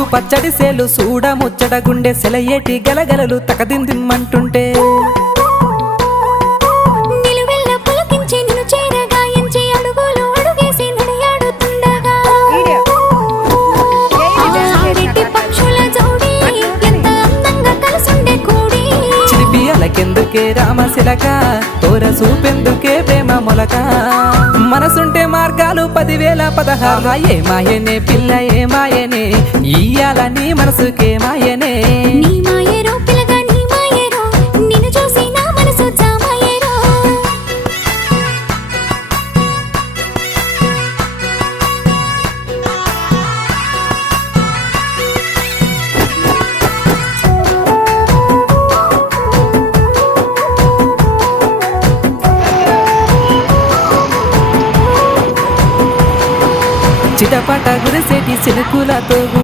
ముద్దు పచ్చడి సేలు సూడ ముచ్చట గుండె సెలయేటి గలగలలు తకదిందిమ్మంటుంటే కెందుకే రామశిలక తోర సూపెందుకే ప్రేమ మొలక మనసుంటే మార్గాలు 10,016 ఏ మాయనే పిల్ల ఏ మాయనే ఇయ్యాల నీ మనసుకే మాయనే నీ మాయరో పిల్లగా నీ మాయరో నిన్ను చూసి నా మనసు జామాయరో చిటపట గురిసేటి చినుకులతో